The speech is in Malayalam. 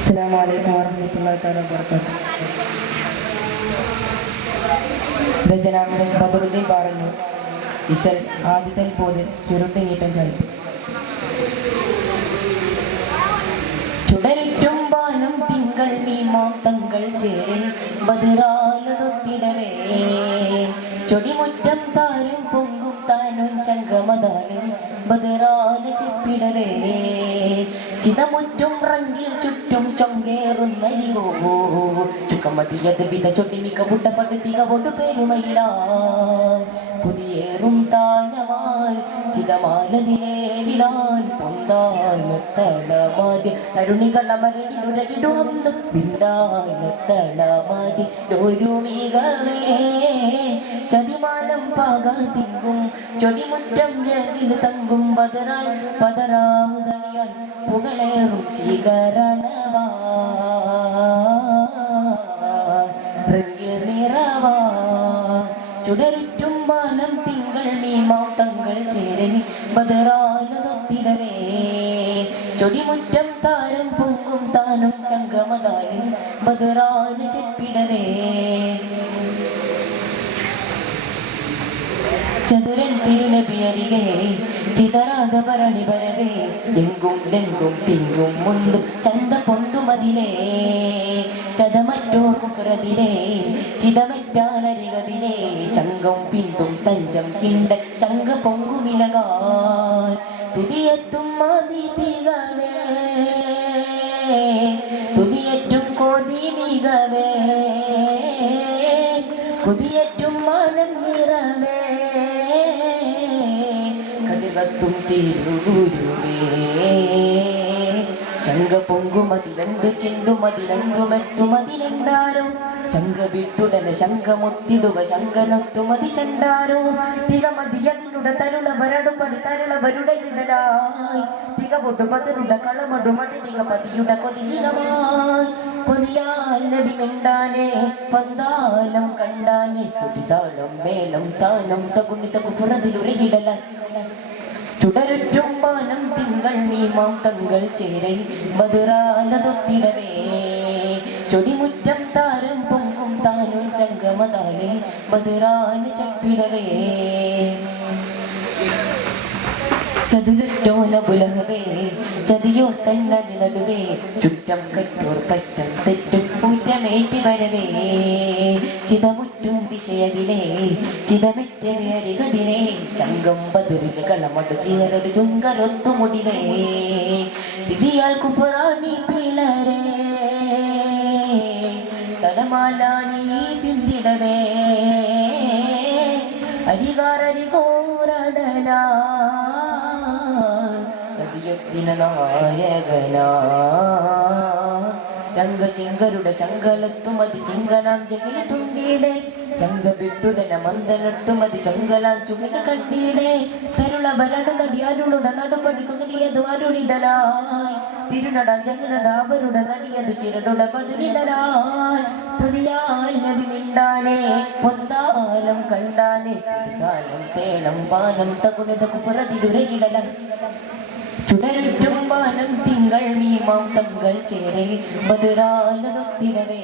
അസ്സലാമു അലൈക്കും വറഹ്മത്തുള്ളാഹി തആല വബറകാതുഹു. രചന ബദറുദ്ദീൻ പാറന്നൂർ. ഇശൽ ആദിതൽ പോത് ചുരുട്ട് നീട്ടം ചളിപ്പ്. ചുടരുറ്റും വാനം തിങ്കൾ മീമാത്തങ്ങൾ ചേരി ബദറാലതൊത്തിടവേ ചൊടിമുറ്റം താരും പൊങ്കും താനും ചങ്കമതാനും ബദറാല ചെപ്പിടവേ ചിതമുറ്റും റങ്കിൽ ചുറ്റും ചൊങ്കേറുന്നരികോ ചുക്കമതിയത് വിധ ചൊട്ടിമിക പുട്ടപ്പടുത്തിക പൊട്ടു പെരുമയിലാ കുതിയേറും താനവാൽ ചിതമാലതിലേറിടാൻ പൊന്താനത്തളമാതി തരുണികളമരകിടുരകിടുവന്ന് പിണ്ടാനത്തളമാതി ഒരുമികവേ ചതിമാനം പാകാതിങ്കും ചൊടിമുറ്റം ജഗിൽ തങ്കും ബദറാൽ പതറാതണിയാൽ പുകളേറും ചീകരണവാ നിറവാ ചുടരുറ്റും വാനം തിങ്കൾ മീമാത്തങ്ങൾ ചേരനി ബദറാലതൊത്തിടവേ ചൊടിമുറ്റം താരം പൊങ്കും താനും ചങ്കമതാനും ബദറാല ചെപ്പിടവേ ചതുരൻ തിരുനബിയരികെ ചിതറാത ഭരണി വരവേ എങ്കും ലെങ്കും തിങ്കും മുന്തും ചന്ത പൊന്തുമതിലേ ചതമറ്റോർ കുഫ്രതിലേ ചിതമറ്റാലരികതിലേ ചങ്കം പിന്തും തഞ്ചം കിണ്ട ചങ്ക പൊങ്കുമിലകാൽ തുതിയെത്തും മതി തികവേ തുതിയറ്റും കൊതി മികവേ കുതിയറ്റും മനം നിറവേ കതികത്തും തിരുഗുരുവേ ചങ്ക പൊങ്കുമതിലെന്തു ചിന്തുമതിലെന്തുമെത്തുമതിലെണ്ടാരോ ചങ്ക വിട്ടുടന ശങ്കമൊത്തിടുവ ശങ്കനൊത്തുമതി ചണ്ടാരോ തികമതിയതിനുട തരുള വരടുപടി തരുള വരുടയിടലായി തികപൊട്ടു പതിരുട കളമടുമതിനിക പതിയുടെ കൊതിജികമായി കൊതിയാൽ നബി മിണ്ടാനേ പന്താലം കണ്ടാനേ തുടിതാളം മേളം താനം തകുണിത കുഫുറതിലുരകിടല ചുടരുറ്റും വാനം തിങ്കൾ മീമാത്തങ്ങൾ ചേരൈ ബദറാലതൊത്തിടവേ ചൊടിമുറ്റം താരം പൊങ്കും താനും ചങ്കമതാലെ ബദറാല ചപ്പിടവേ ചതുരറ്റോന പുലഹവേ ചതിയോർ തന്നതി നടുവേ ചുറ്റം കറ്റോർ പറ്റം തെറ്റും ഊറ്റമേറ്റി വരവേ ചിതമുറ്റും ദിശയതിലേ ചിതമെറ്റമേരികതിലേ ചങ്കം ബദറിന് കളമടു ചീരൊരു ചുങ്കരൊത്തു മുടിവേ തിരിയാൽ കുപ്പറാണി പിളരേ തലമാലാണി പിന്തിടവേ അരികാരരികോരടലാ നായകനാ രംഗചിങ്കരുടെ ചങ്കലത്തുമതി ചിങ്കനാം ജഗിളി തുണ്ടിയുടെ ചങ്ക വിട്ടുടന മന്ദനട്ടുമതി ചങ്കലാം ചുകിട കണ്ടിയുടെ തരുള വരടു നടിയാരുളുട നടുപടിക്കുടിയതു അരുളിടലായി തിരുനട ജഗനട അവരുടെ നടിയതു ചിരടുട പതിരിടലായി തുതിയാൽ നബി മിണ്ടാനേ പൊന്താലം കണ്ടാനേ കാലം തേണം പാനം തകുണിത കുപ്പുറതിരുരകിടലം ചുടരുറ്റും വാനം തിങ്കൾ മീമാത്തങ്ങൾ ചേരേ ബദറാലതൊത്തിടവേ